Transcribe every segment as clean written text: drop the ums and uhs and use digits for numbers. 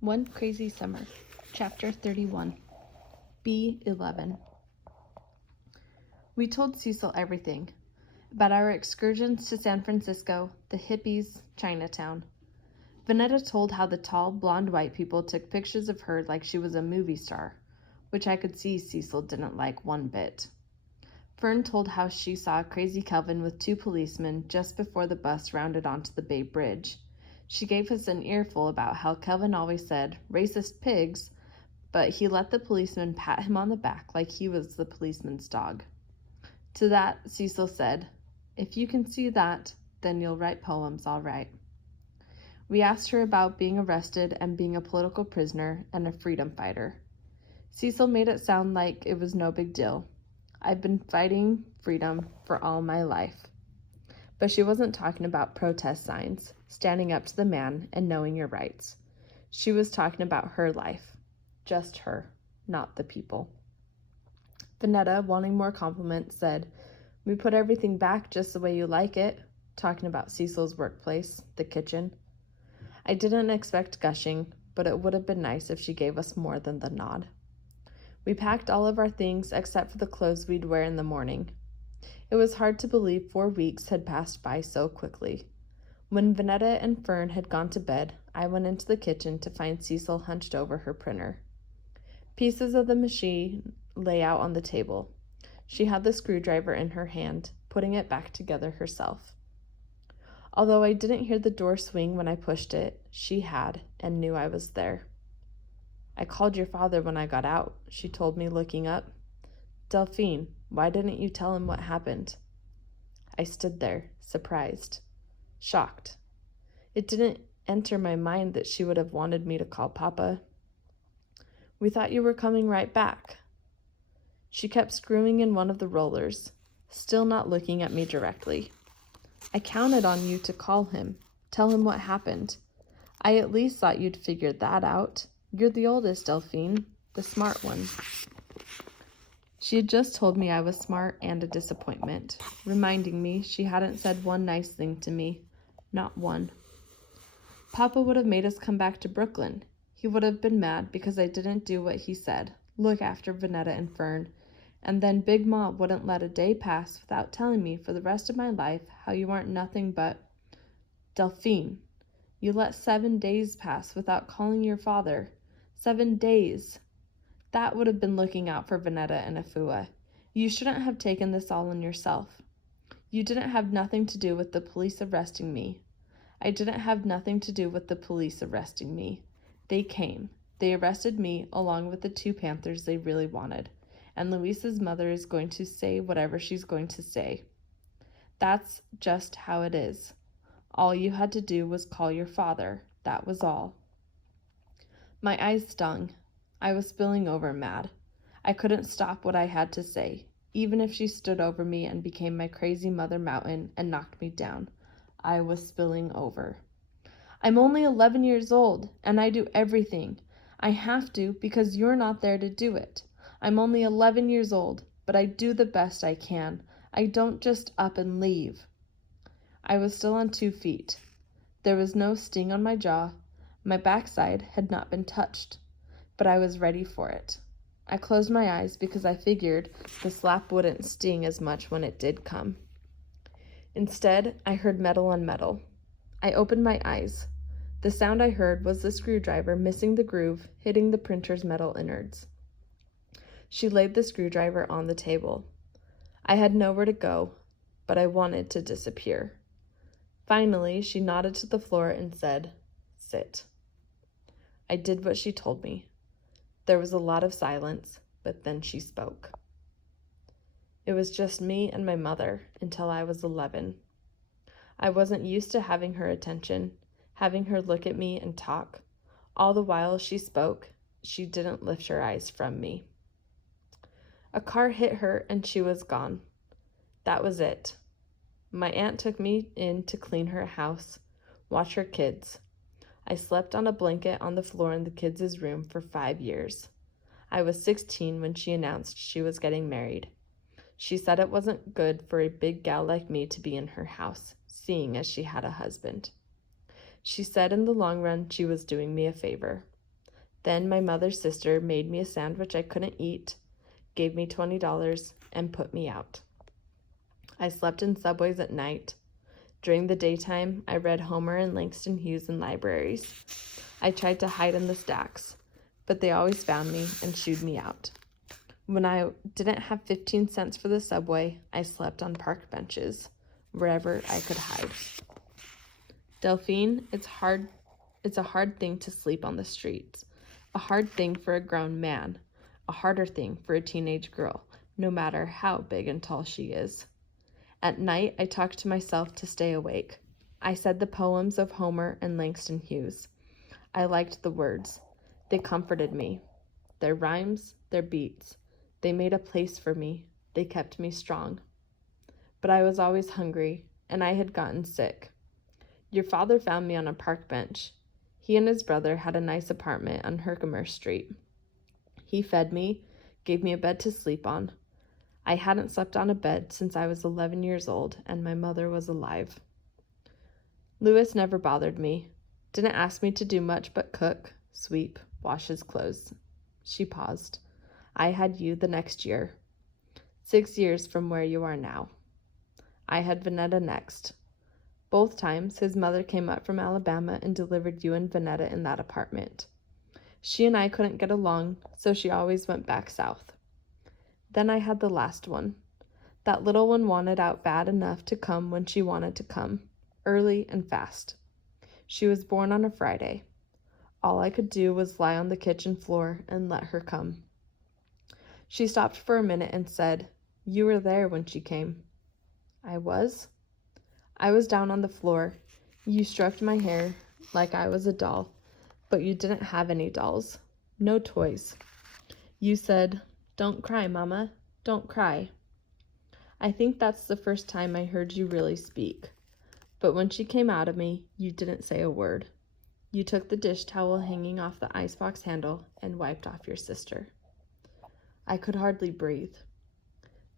One Crazy Summer, Chapter 31, B11. We told Cecil everything, about our excursions to San Francisco, the hippies, Chinatown. Vanetta told how the tall, blonde white people took pictures of her like she was a movie star, which I could see Cecil didn't like one bit. Fern told how she saw Crazy Kelvin with two policemen just before the bus rounded onto the Bay Bridge. She gave us an earful about how Kelvin always said, "racist pigs," but he let the policeman pat him on the back like he was the policeman's dog. To that, Cecil said, "If you can see that, then you'll write poems all right." We asked her about being arrested and being a political prisoner and a freedom fighter. Cecil made it sound like it was no big deal. I've been fighting freedom for all my life. But she wasn't talking about protest signs, standing up to the man, and knowing your rights. She was talking about her life. Just her, not the people. Vanetta, wanting more compliments, said, "We put everything back just the way you like it," talking about Cecil's workplace, the kitchen. I didn't expect gushing, but it would have been nice if she gave us more than the nod. We packed all of our things except for the clothes we'd wear in the morning. It was hard to believe 4 weeks had passed by so quickly. When Vanetta and Fern had gone to bed, I went into the kitchen to find Cecil hunched over her printer. Pieces of the machine lay out on the table. She had the screwdriver in her hand, putting it back together herself. Although I didn't hear the door swing when I pushed it, she had, and knew I was there. "I called your father when I got out," she told me, looking up. "Delphine, why didn't you tell him what happened?" I stood there, surprised, shocked. It didn't enter my mind that she would have wanted me to call Papa. "We thought you were coming right back." She kept screwing in one of the rollers, still not looking at me directly. "I counted on you to call him, tell him what happened. I at least thought you'd figured that out. You're the oldest, Delphine, the smart one." She had just told me I was smart and a disappointment, reminding me she hadn't said one nice thing to me, not one. Papa would have made us come back to Brooklyn. He would have been mad because I didn't do what he said, look after Vanetta and Fern, and then Big Ma wouldn't let a day pass without telling me for the rest of my life how you aren't nothing but... Delphine, you let 7 days pass without calling your father. 7 days. That would have been looking out for Vanetta and Afua. You shouldn't have taken this all on yourself. You didn't have nothing to do with the police arresting me. I didn't have nothing to do with the police arresting me. They came. They arrested me along with the 2 Panthers they really wanted. And Luisa's mother is going to say whatever she's going to say. That's just how it is. All you had to do was call your father. That was all. My eyes stung. I was spilling over mad. I couldn't stop what I had to say, even if she stood over me and became my crazy mother mountain and knocked me down. I was spilling over. "I'm only 11 years old, and I do everything. I have to because you're not there to do it. I'm only 11 years old, but I do the best I can. I don't just up and leave." I was still on 2 feet. There was no sting on my jaw. My backside had not been touched, but I was ready for it. I closed my eyes because I figured the slap wouldn't sting as much when it did come. Instead, I heard metal on metal. I opened my eyes. The sound I heard was the screwdriver missing the groove, hitting the printer's metal innards. She laid the screwdriver on the table. I had nowhere to go, but I wanted to disappear. Finally, she nodded to the floor and said, "Sit." I did what she told me. There was a lot of silence, but then she spoke. It was just me and my mother until I was 11. I wasn't used to having her attention, having her look at me and talk. All the while she spoke, she didn't lift her eyes from me. A car hit her and she was gone. That was it. My aunt took me in to clean her house, watch her kids. I slept on a blanket on the floor in the kids' room for 5 years. I was 16 when she announced she was getting married. She said it wasn't good for a big gal like me to be in her house, seeing as she had a husband. She said in the long run she was doing me a favor. Then my mother's sister made me a sandwich I couldn't eat, gave me $20, and put me out. I slept in subways at night. During the daytime, I read Homer and Langston Hughes in libraries. I tried to hide in the stacks, but they always found me and shooed me out. When I didn't have 15 cents for the subway, I slept on park benches, wherever I could hide. Delphine, it's a hard thing to sleep on the streets, a hard thing for a grown man, a harder thing for a teenage girl, no matter how big and tall she is. At night, I talked to myself to stay awake. I said the poems of Homer and Langston Hughes. I liked the words. They comforted me. Their rhymes, their beats. They made a place for me. They kept me strong. But I was always hungry, and I had gotten sick. Your father found me on a park bench. He and his brother had a nice apartment on Herkimer Street. He fed me, gave me a bed to sleep on. I hadn't slept on a bed since I was 11 years old, and my mother was alive. Louis never bothered me. Didn't ask me to do much but cook, sweep, wash his clothes. She paused. I had you the next year. 6 years from where you are now. I had Vanetta next. Both times, his mother came up from Alabama and delivered you and Vanetta in that apartment. She and I couldn't get along, so she always went back south. Then I had the last one. That little one wanted out bad enough to come when she wanted to come, early and fast. She was born on a Friday. All I could do was lie on the kitchen floor and let her come. She stopped for a minute and said, "You were there when she came." I was? I was down on the floor. You stroked my hair like I was a doll, but you didn't have any dolls. No toys. You said, "Don't cry, Mama. Don't cry." I think that's the first time I heard you really speak. But when she came out of me, you didn't say a word. You took the dish towel hanging off the icebox handle and wiped off your sister. I could hardly breathe.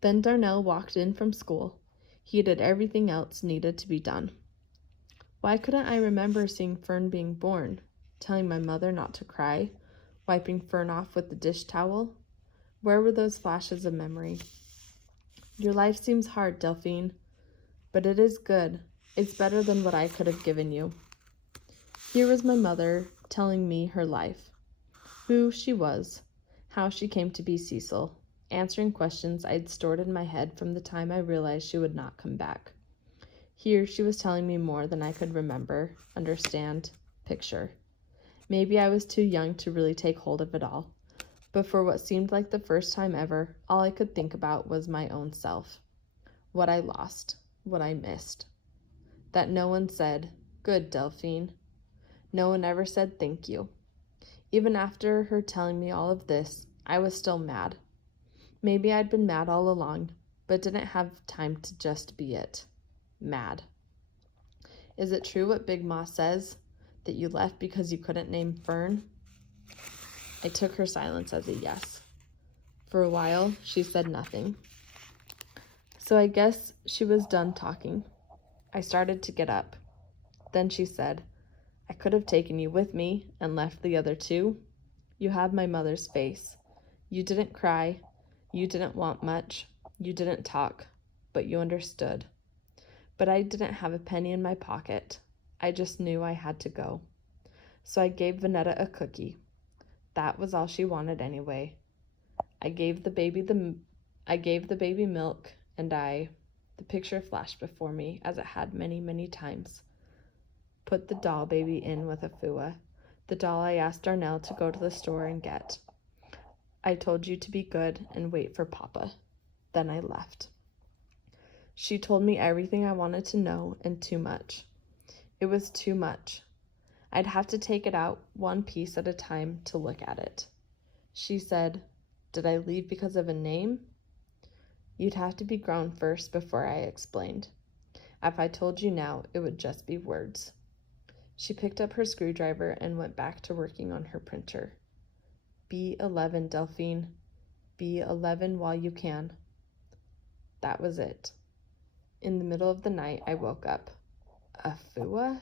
Then Darnell walked in from school. He did everything else needed to be done. Why couldn't I remember seeing Fern being born, telling my mother not to cry, wiping Fern off with the dish towel? Where were those flashes of memory? Your life seems hard, Delphine, but it is good. It's better than what I could have given you. Here was my mother telling me her life, who she was, how she came to be Cecil, answering questions I'd stored in my head from the time I realized she would not come back. Here she was telling me more than I could remember, understand, picture. Maybe I was too young to really take hold of it all, but for what seemed like the first time ever, all I could think about was my own self. What I lost, what I missed. That no one said, "Good, Delphine." No one ever said thank you. Even after her telling me all of this, I was still mad. Maybe I'd been mad all along, but didn't have time to just be it. Mad. Is it true what Big Ma says, that you left because you couldn't name Fern? I took her silence as a yes. For a while, she said nothing. So I guess she was done talking. I started to get up. Then she said, "I could have taken you with me and left the other two. You have my mother's face. You didn't cry. You didn't want much. You didn't talk, but you understood. But I didn't have a penny in my pocket. I just knew I had to go. So I gave Vanetta a cookie. That was all she wanted anyway. I gave the baby milk, and the picture flashed before me as it had many, many times. Put the doll baby in with Afua, the doll I asked Darnell to go to the store and get. I told you to be good and wait for Papa. Then I left." She told me everything I wanted to know and too much. It was too much. I'd have to take it out one piece at a time to look at it. She said, "Did I leave because of a name?" You'd have to be grown first before I explained. If I told you now, it would just be words. She picked up her screwdriver and went back to working on her printer. Be 11, Delphine. Be 11 while you can. That was it. In the middle of the night, I woke up. Afua?